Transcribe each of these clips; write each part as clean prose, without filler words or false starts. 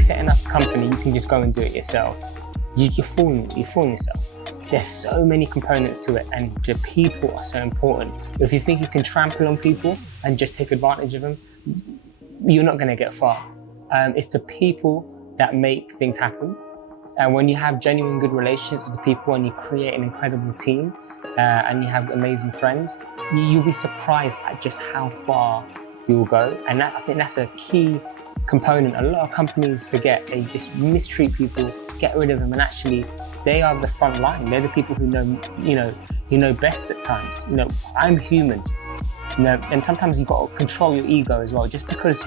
think setting up a company, you can just go and do it yourself. You're fooling yourself. There's so many components to it, and the people are so important. If you think you can trample on people and just take advantage of them, you're not going to get far. It's the people that make things happen. And when you have genuine good relationships with the people and you create an incredible team and you have amazing friends, you'll be surprised at just how far you'll go. And I think that's a key component. A lot of companies forget. They just mistreat people, get rid of them, and actually they are the front line. They're the people who know best at times. I'm human, and sometimes you've got to control your ego as well. Just because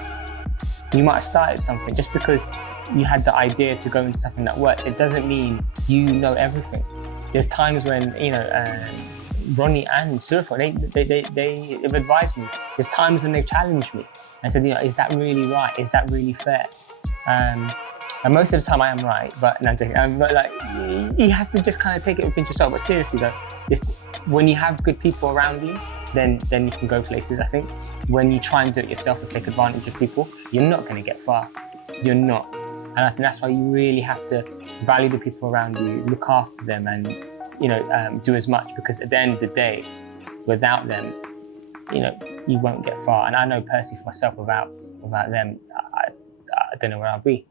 you might have started something, just because you had the idea to go into something that worked, it doesn't mean you know everything. There's times when Ronnie and Surafel, they have advised me. There's times when they've challenged me and said, is that really right? Is that really fair? And most of the time I am right, but no, I'm joking. But like, you have to just kind of take it with a pinch of salt. But seriously though, when you have good people around you, then you can go places, I think. When you try and do it yourself and take advantage of people, you're not going to get far. You're not. And I think that's why you really have to value the people around you, look after them, and do as much, because at the end of the day, without them, you won't get far. And I know personally for myself, without them, I don't know where I'll be.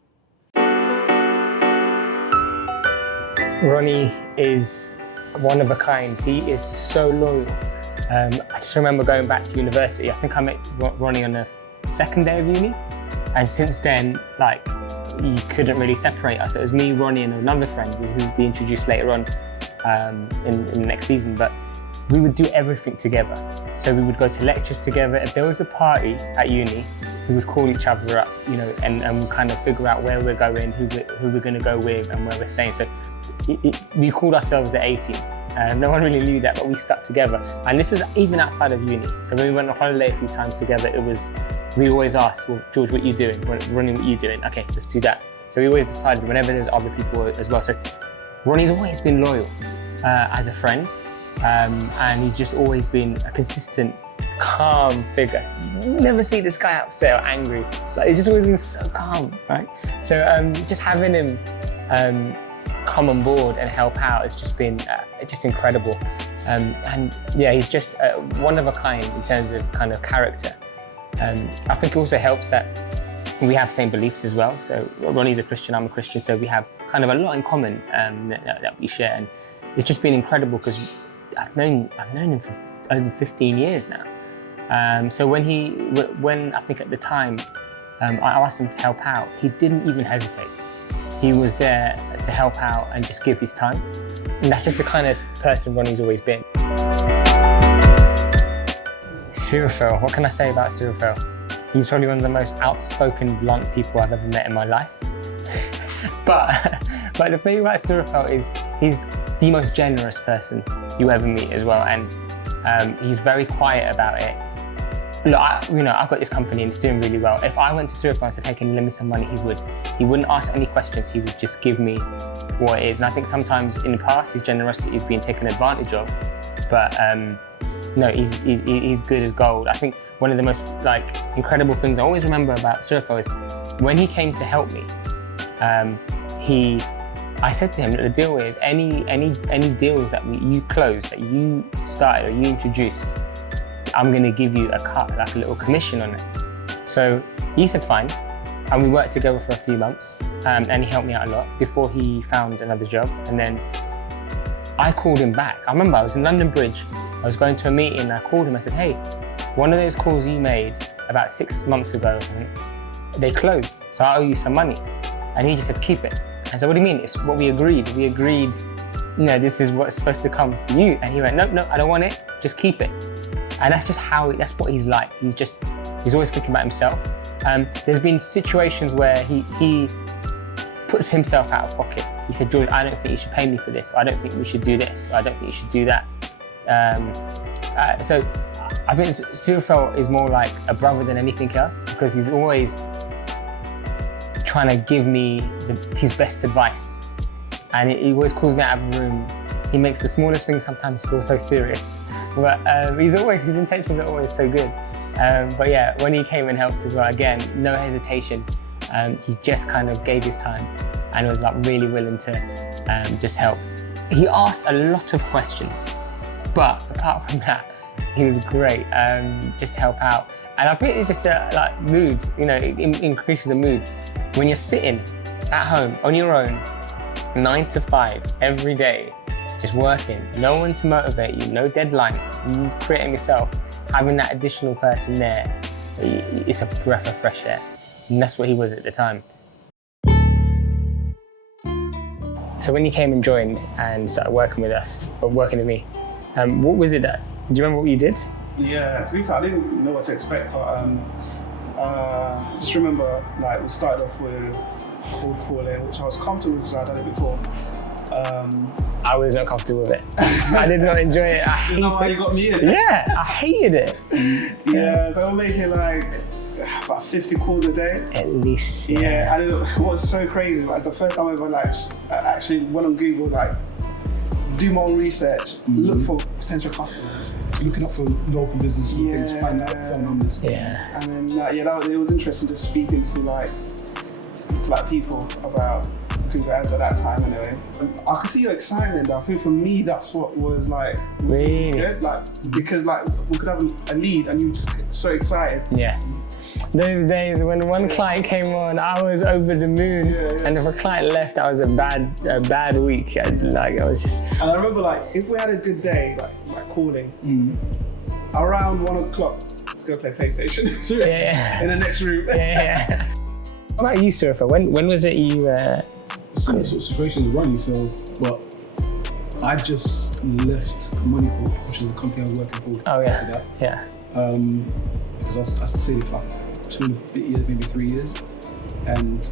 Ronnie is one of a kind. He is so loyal. I just remember going back to university. I think I met Ronnie on the second day of uni, and since then, like, you couldn't really separate us. It was me, Ronnie, and another friend who would be introduced later on in the next season. But we would do everything together. So we would go to lectures together. If there was a party at uni, we would call each other up, and kind of figure out where we're going, who we're going to go with, and where we're staying. So we called ourselves the A-team. No one really knew that, but we stuck together. And this was even outside of uni. So when we went on holiday a few times together, we always asked, well, George, what are you doing? Ronnie, what are you doing? Okay, let's do that. So we always decided whenever there's other people as well. So Ronnie's always been loyal as a friend. And he's just always been a consistent, calm figure. You never see this guy upset or angry. Like, he's just always been so calm, right? So just having him come on board and help out has just been just incredible. And yeah, he's just one of a kind in terms of kind of character. I think it also helps that we have same beliefs as well. So Ronnie's a Christian, I'm a Christian, so we have kind of a lot in common that we share. And it's just been incredible because I've known him for over 15 years now. So when I think at the time I asked him to help out, he didn't even hesitate. He was there to help out and just give his time. And that's just the kind of person Ronnie's always been. Surafel, what can I say about Surafel? He's probably one of the most outspoken, blunt people I've ever met in my life. but the thing about Surafel is he's the most generous person you ever meet as well. And he's very quiet about it. Look, I've got this company and it's doing really well. If I went to Surafel and said, hey, can you lend me some money? He would. He wouldn't ask any questions. He would just give me what it is. And I think sometimes in the past, his generosity is being taken advantage of. But no, he's good as gold. I think one of the most incredible things I always remember about Surafel is when he came to help me, I said to him that the deal is any deals that you closed, that you started or you introduced, I'm going to give you a cut, like a little commission on it. So he said fine, and we worked together for a few months, and he helped me out a lot before he found another job. And then I called him back. I remember I was in London Bridge, I was going to a meeting, and I called him. I said, hey, one of those calls you made about 6 months ago or something, they closed, so I owe you some money. And he just said, keep it. I said, what do you mean? It's what we agreed. We agreed, this is what's supposed to come for you. And he went, no, I don't want it, just keep it. And that's just that's what he's like. He's always thinking about himself. There's been situations where he puts himself out of pocket. He said, George, I don't think you should pay me for this, or I don't think we should do this, or I don't think you should do that. So I think Surafel is more like a brother than anything else, because he's always trying to give me his best advice. And he always calls me out of the room. He makes the smallest things sometimes feel so serious. But his intentions are always so good. But yeah, when he came and helped as well, again, no hesitation. he just kind of gave his time and was like really willing to just help. He asked a lot of questions, but apart from that, he was great, just to help out. And I think it's just like mood, you know, it increases the mood. When you're sitting at home on your own, 9 to 5 every day, just working, no one to motivate you, no deadlines, you create them yourself, having that additional person there, it's a breath of fresh air. And that's what he was at the time. So when you came and joined and started working with us, or working with me, what was it that, do you remember what you did? Yeah, to be fair, I didn't know what to expect, but just remember, like, we started off with cold calling, which I was comfortable with because I'd done it before. I was not comfortable with it. I did not enjoy it. Is that why you got me in? Yeah, I hated it. Yeah, so I'm making like about 50 calls a day. At least. Yeah, and what's so crazy, like, it's the first time I ever like actually went on Google, like, do my own research, look for potential customers. You're looking up for local businesses and things, find out phone numbers. Yeah. And then it was interesting just speaking to like people about Google Ads at that time anyway. I could see your excitement. I think for me that's what was like really good, like, because like we could have a lead and you were just so excited. Yeah. Those days when one client came on, I was over the moon, and if a client left, that was a bad week. I was just. And I remember, like, if we had a good day, like calling, around 1 o'clock, let's go play PlayStation. In the next room. Yeah. What about you, Surafel? When was it you? Same sort of situation as Ronnie. So, but I just left Moneypool, which is the company I was working for. Oh yeah. After that. Yeah. Because I stayed for like 2 and a bit years, maybe 3 years, and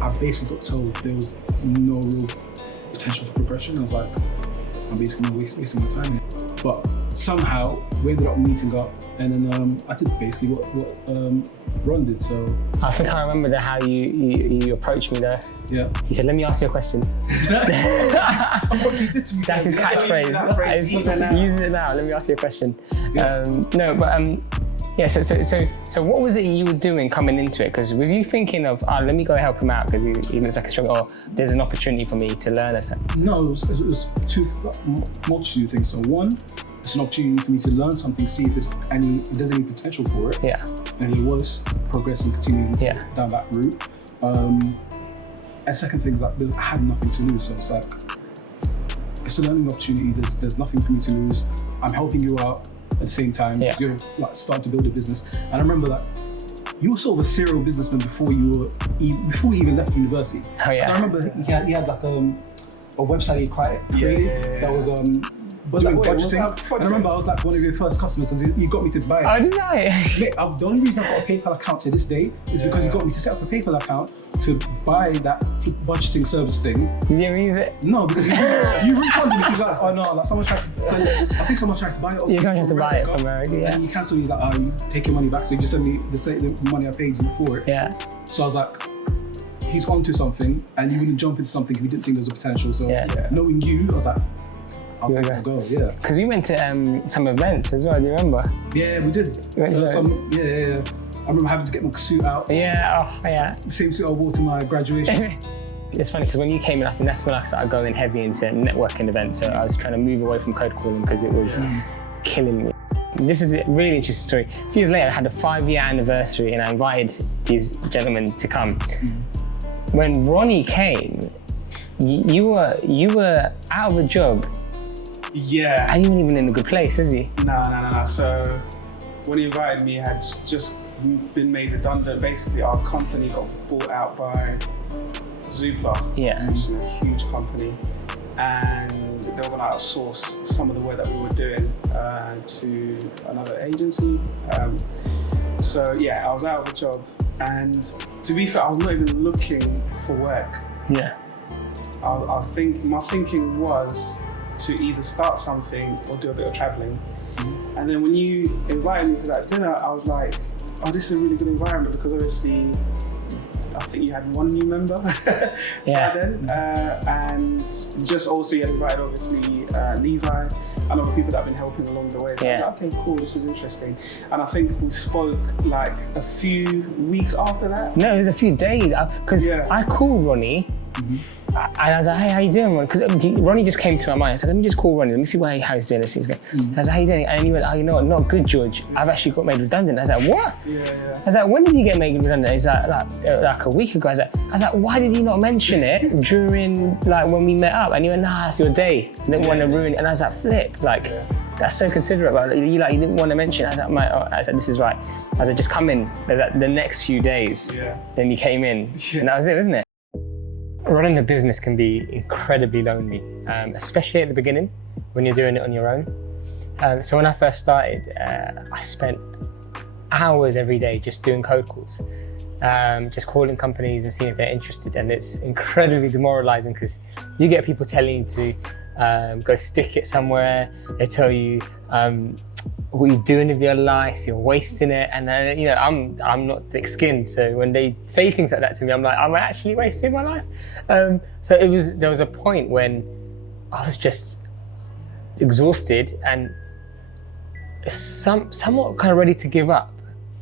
I basically got told there was no real potential for progression. I was like, I'm basically wasting my time here. But somehow we ended up meeting up, and then I did basically what Ron did. So I think I remember how you approached me there. Yeah. He said, "Let me ask you a question." What you did to me. That's his catchphrase. Use it now. Let me ask you a question. Yeah. No, but yeah. So what was it you were doing coming into it? Because was you thinking of, let me go help him out because he looks like a struggle, or there's an opportunity for me to learn or something? No, it was multitude of things. So one, it's an opportunity for me to learn something, see if there's any potential for it. Yeah. And it was progressing, continuing down that route. And second thing, like, I had nothing to lose, so it's like, it's a learning opportunity. There's nothing for me to lose. I'm helping you out at the same time. You're like starting to build a business. And I remember that you were sort of a serial businessman before you even left university. Oh yeah. So I remember he had like a website he created that was doing budgeting. And I remember I was like one of your first customers, and you got me to buy it. Oh, did I? Mate, the only reason I've got a PayPal account to this day is because you got me to set up a PayPal account to buy that budgeting service thing. Did you ever use it? No, because you refunded me because like, oh no, like someone tried to sell it. I think someone tried to buy it. Yeah, someone tried to buy it from America, yeah. And you cancel, you like, you take your money back, so you just send me the money I paid you for it. Yeah. So I was like, he's onto something, and you wouldn't jump into something if you didn't think there was a potential. So knowing you, I was like, I'll go, yeah. Because we went to some events as well, do you remember? Yeah, we did. Yeah. I remember having to get my suit out. Yeah, The same suit I wore to my graduation. It's funny because when you came in, I think that's when I started going heavy into networking events. So I was trying to move away from cold calling because it was killing me. This is a really interesting story. A few years later, I had a 5-year anniversary and I invited these gentlemen to come. When Ronnie came, you were out of a job. Yeah. And you weren't even in a good place, was you? No. So when he invited me, had just been made redundant. Basically, our company got bought out by Zoopla, which is a huge company, and they were going to outsource some of the work that we were doing to another agency. So yeah, I was out of a job, and to be fair, I was not even looking for work. Yeah. My thinking was to either start something or do a bit of traveling. And then when you invited me to that dinner, I was like, oh, this is a really good environment, because obviously I think you had one new member by then. And just also you had invited obviously Levi and other people that have been helping along the way. So I was like, okay, cool, this is interesting. And I think we spoke like a few weeks after that. No, it was a few days, because I called Ronnie, and I was like, hey, how you doing, Ronnie? Because Ronnie just came to my mind. I said, let me just call Ronnie, let me see how he's doing. Let's see what's going. I was like, how you doing? And he went, oh, you know what, not good, George. I've actually got made redundant. I was like, what? I was like, when did you get made redundant? He's like a week ago. I was like, why did you not mention it during like when we met up? And he went, nah, that's your day. I didn't want to ruin it. And I was like, flip, like, that's so considerate. But you didn't want to mention it. I was like, I said, this is right. I was like, just come in. There's like the next few days. Then you came in, and that was it, wasn't it? Running a business can be incredibly lonely, especially at the beginning when you're doing it on your own. So when I first started, I spent hours every day just doing cold calls, just calling companies and seeing if they're interested. And it's incredibly demoralizing because you get people telling you to go stick it somewhere. They tell you what you're doing with your life, you're wasting it. And then, I'm not thick-skinned, so when they say things like that to me, I'm like, am I actually wasting my life? So there was a point when I was just exhausted and somewhat kind of ready to give up.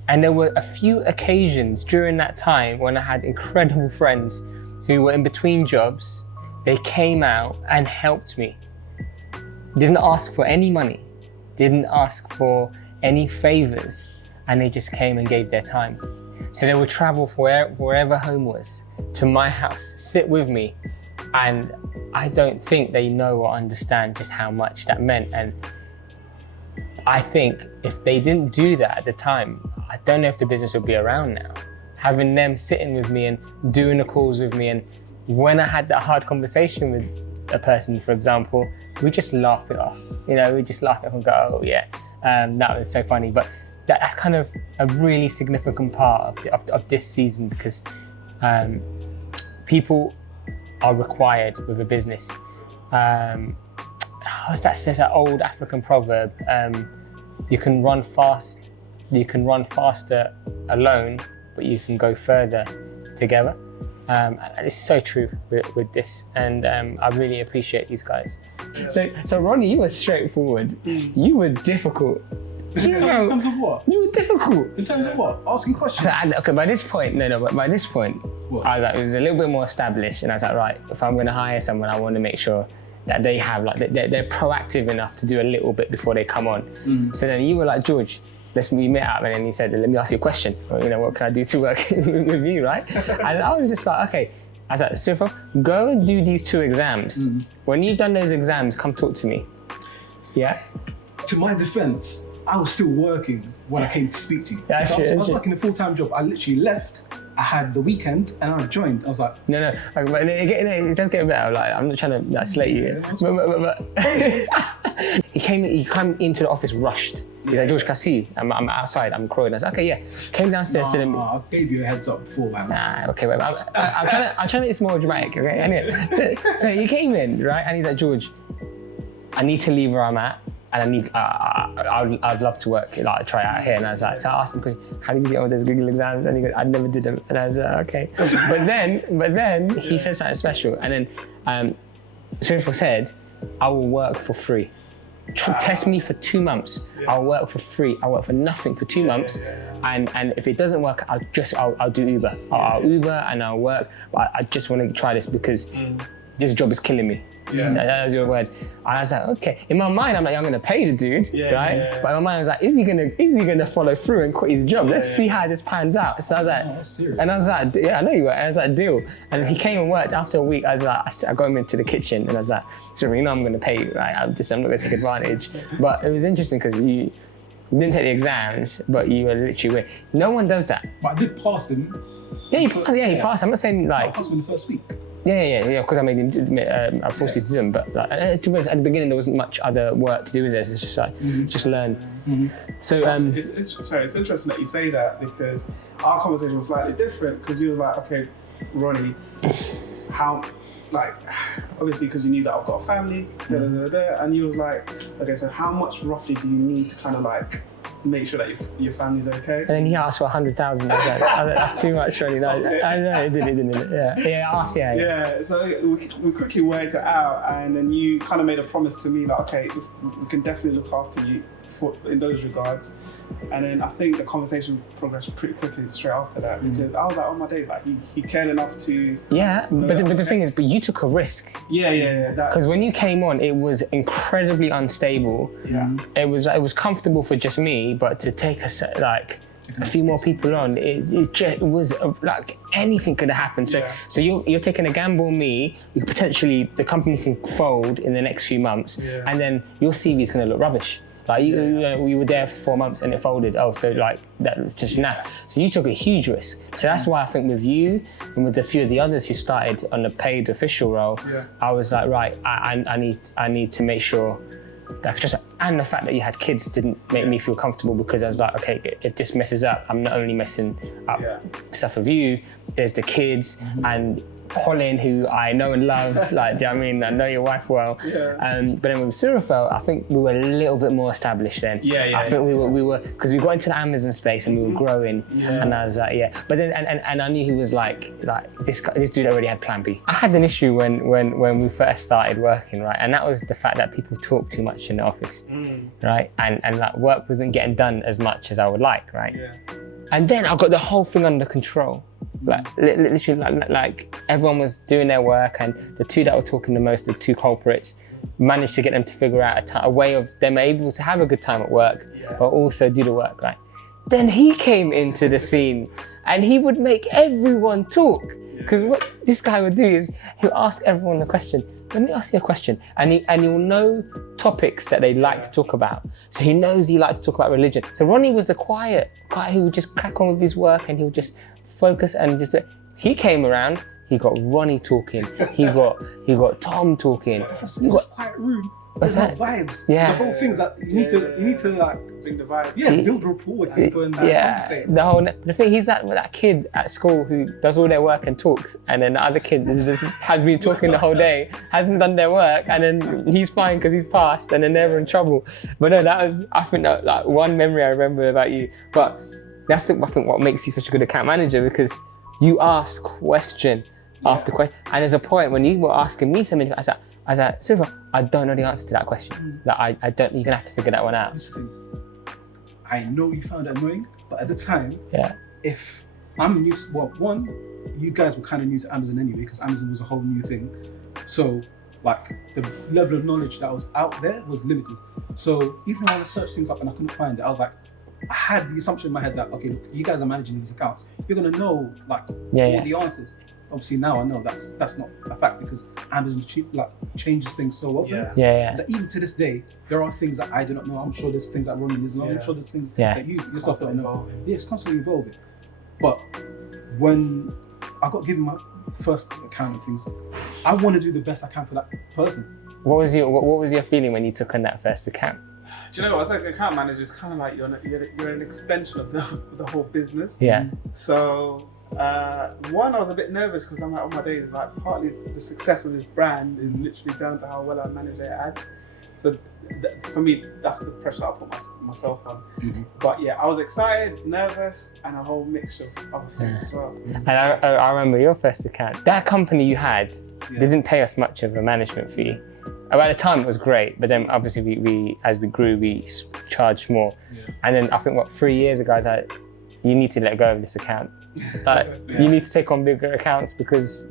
And there were a few occasions during that time when I had incredible friends who were in between jobs. They came out and helped me. Didn't ask for any money, didn't ask for any favors, and they just came and gave their time. So they would travel wherever home was to my house, sit with me, and I don't think they know or understand just how much that meant. And I think if they didn't do that at the time, I don't know if the business would be around now. Having them sitting with me and doing the calls with me, and when I had that hard conversation with a person, for example, we just laugh it off. We just laugh it off and go, oh yeah, that was so funny. But that's kind of a really significant part of this season, because people are required with a business. What's that says, that old African proverb? You can run faster alone, but you can go further together. And it's so true with this, and I really appreciate these guys. So Ronnie, you were straightforward. You were difficult. In terms of what? You were difficult. In terms of what? Asking questions. So, by this point, but by this point, what? I was like, it was a little bit more established, and I was like, right, if I'm going to hire someone, I want to make sure that they have they're proactive enough to do a little bit before they come on. So then you were like, George, we met up, and then he said, let me ask you a question. Or, what can I do to work with you, right? And I was just like, okay. I was like, Surafel, go and do these 2 exams. When you've done those exams, come talk to me. Yeah? To my defense, I was still working when I came to speak to you. Yeah, I was working a full-time job. I literally left. I had the weekend and I joined. I was like, no, but it does get better. Like, I'm not trying to slate you. But he came into the office rushed. He's like, George, can I see you? I'm outside, I'm crying. I was like, okay, yeah. Came downstairs to him. I gave you a heads up before, man. Nah, okay, wait. I'm trying to make this more dramatic, okay? Anyway, so he came in, right? And he's like, George, I need to leave where I'm at, and I'd love to work, try out here. And I was like, so I asked him, how did you get all those Google exams? And he goes, I never did them. And I was like, okay. But then he said something special. And then Surafel said, I will work for free. Test me for 2 months. I'll work for free. I'll work for nothing for 2 months. And if it doesn't work, I'll do Uber. I'll Uber and I'll work. But I just want to try this because this job is killing me. That was your words. And I was like, okay. In my mind, I'm like, I'm gonna pay the dude, right? But in my mind, I was like, is he gonna follow through and quit his job? Let's see how this pans out. So I was like, and I was like, yeah, I know you were. And I was like, deal. And he came and worked. After a week, I was like, I got him into the kitchen, and I was like, so I'm gonna pay you, right? I'm not gonna take advantage. But it was interesting because you didn't take the exams, but you were literally with. No one does that. But I did pass them. Yeah, he passed. I'm not saying like. I passed them in the first week. Yeah. Of course, I made him. I forced you to do them, but to be honest, at the beginning there wasn't much other work to do with this. It's just like just learn. So it's interesting that you say that, because our conversation was slightly different, because you were like, okay, Ronnie, how, obviously because you knew that I've got a family, and you was like, okay, so how much roughly do you need to kind of make sure that your family's okay. And then he asked for 100,000. I was like, oh, that's too much, really. No, I know, it didn't it? Yeah, I asked, Yeah, so we quickly worked it out, and then you kind of made a promise to me, like, okay, we can definitely look after you in those regards. And then I think the conversation progressed pretty quickly straight after that, because I was like, oh my days, like he cared enough to. Yeah, but the thing is, but you took a risk. Yeah. Because when you came on, it was incredibly unstable. Yeah. It was comfortable for just me, but to take a few more people on, it was like anything could have happened. So you're taking a gamble on me. Potentially the company can fold in the next few months, and then your CV is going to look rubbish. Like we were there for 4 months and it folded. Oh, so like that was just naff. So you took a huge risk. So that's why I think with you and with a few of the others who started on a paid official role, I was like, right, I need to make sure that and the fact that you had kids didn't make me feel comfortable, because I was like, okay, if this messes up, I'm not only messing up stuff with you. There's the kids and Colin, who I know and love, like, do you know what I mean? I know your wife well. But then with Surafel, I think we were a little bit more established then. I think we were, because we got into the Amazon space and we were growing. And I was like, But then, and I knew he was like this dude already had plan B. I had an issue when we first started working, right? And that was the fact that people talk too much in the office, right? And like work wasn't getting done as much as I would like, right? And then I got the whole thing under control. Like literally, like everyone was doing their work, and the two that were talking the most, the two culprits, managed to get them to figure out a way of them able to have a good time at work, but also do the work, right? Then he came into the scene, and he would make everyone talk. Because what this guy would do is he'll ask everyone a question. Let me ask you a question, and he'll know topics that they like to talk about. So he knows he likes to talk about religion. So Ronnie was the quiet guy who would just crack on with his work, and he would just focus and just. He came around. He got Ronnie talking. He got Tom talking. He got a quiet room. What's that? Vibes. Yeah. The whole thing's that you need to like bring the vibe. Yeah, build rapport with people and the thing, he's that kid at school who does all their work and talks, and then the other kid has been talking the whole day, hasn't done their work, and then he's fine because he's passed, and then they're in trouble. But no, that was, I think, that like one memory I remember about you. But that's I think what makes you such a good account manager, because you ask question after question, and there's a point when you were asking me something, I was like, Surafel, I don't know the answer to that question. Like, I don't. You're gonna have to figure that one out. This thing, I know you found it annoying, but at the time, if I'm new, one, you guys were kind of new to Amazon anyway, because Amazon was a whole new thing. So, like, the level of knowledge that was out there was limited. So even when I searched things up and I couldn't find it, I was like, I had the assumption in my head that, okay, you guys are managing these accounts. You're gonna know like all the answers. Obviously now I know that's not a fact, because Amazon changes things so often. That even to this day, there are things that I do not know. I'm sure there's things that Ronnie doesn't know. I'm sure there's things that you yourself don't know. Yeah, it's constantly evolving. But when I got given my first account and things, I want to do the best I can for that person. What was your feeling when you took on that first account? Do you know what? As an account manager, it's kind of like you're an extension of the whole business. So. One, I was a bit nervous because I'm like, oh my days, like partly the success of this brand is literally down to how well I manage their ads. So for me, that's the pressure I put myself on. But yeah, I was excited, nervous, and a whole mixture of other things as well. And I remember your first account. That company you had didn't pay us much of a management fee. At the time it was great, but then obviously we as we grew, we charged more. And then I think 3 years ago, I was like, you need to let go of this account. You need to take on bigger accounts, because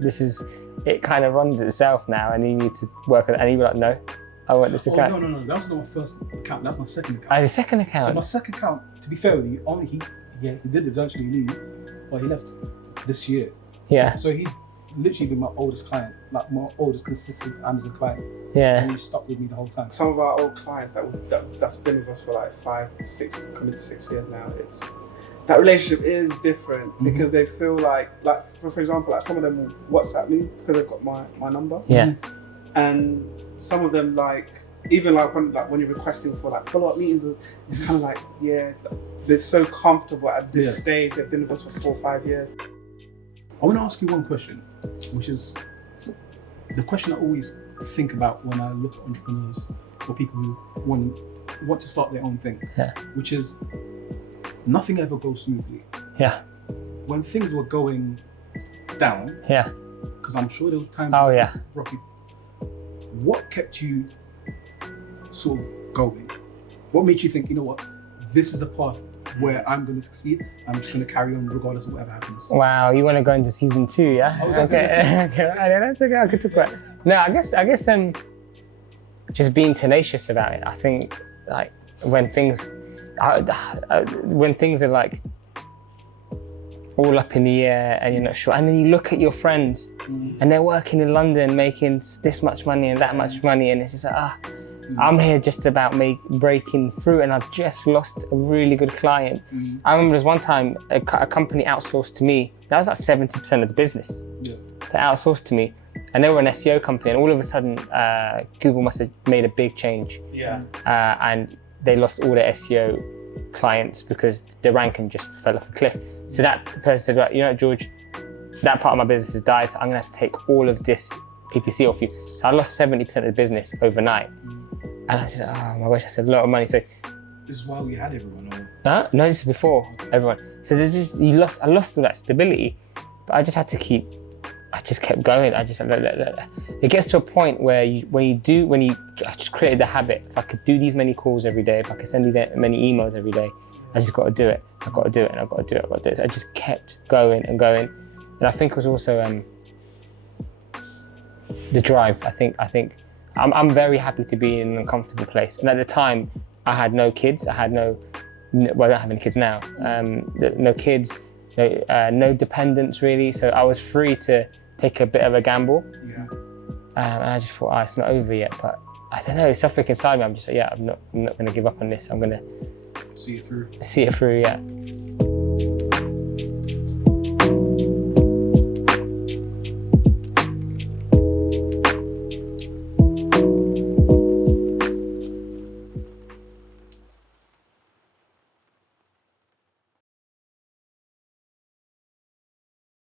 it kind of runs itself now, and you need to work on it. And you were like, no, I want this account. No, that was not my first account, that's my second account. The second account? So my second account, to be fair with you, he did eventually leave, but he left this year. So he literally been my oldest client, like my oldest consistent Amazon client. And he stuck with me the whole time. Some of our old clients that's been with us for like 5, 6, coming to 6 years now, that relationship is different because they feel like for example, like some of them will WhatsApp me because they've got my number. And some of them even when you're requesting for like follow-up meetings, it's kind of like, they're so comfortable at this stage. They've been with us for 4 or 5 years. I want to ask you one question, which is the question I always think about when I look at entrepreneurs or people who want to want to start their own thing, Yeah. which is nothing ever goes smoothly. Yeah. When things were going down, Yeah. because I'm sure there were times Oh yeah. rocky. What kept you sort of going? What made you think, you know what, this is the path where I'm going to succeed. I'm just going to carry on regardless of whatever happens. Wow, you want to go into season 2, yeah? Oh, Okay, okay, right, that's okay. I could talk about it. No, I guess, just being tenacious about it. I think, like, when things are like all up in the air and you're not sure, and then you look at your friends and they're working in London, making this much money and that much money, and it's just like, I'm here just about breaking through, and I've just lost a really good client. I remember there was one time a company outsourced to me. That was like 70% of the business. Yeah. They outsourced to me, and they were an SEO company, and all of a sudden Google must have made a big change. Yeah. And they lost all their SEO clients because the ranking just fell off a cliff. So that person said, right, you know, George, that part of my business has died, so I'm gonna have to take all of this PPC off you. So I lost 70% of the business overnight. And I said, oh my gosh, that's a lot of money. So This is why we had everyone on. no, this is before everyone. So there's just, I lost all that stability, but I just had to I just kept going. I just, it gets to a point where I just created the habit. If I could do these many calls every day, if I could send these many emails every day, I just got to do it. I've got to do it, and I've got to do it, I've got to do it. So I just kept going and going. And I think it was also the drive. I think I'm very happy to be in an uncomfortable place. And at the time, I had no kids. I don't have any kids now. No kids, no dependents really. So I was free to take a bit of a gamble. Yeah. And I just thought, it's not over yet. But I don't know, it's something inside me. I'm just like, I'm not going to give up on this. I'm going to See it through. see it through, yeah.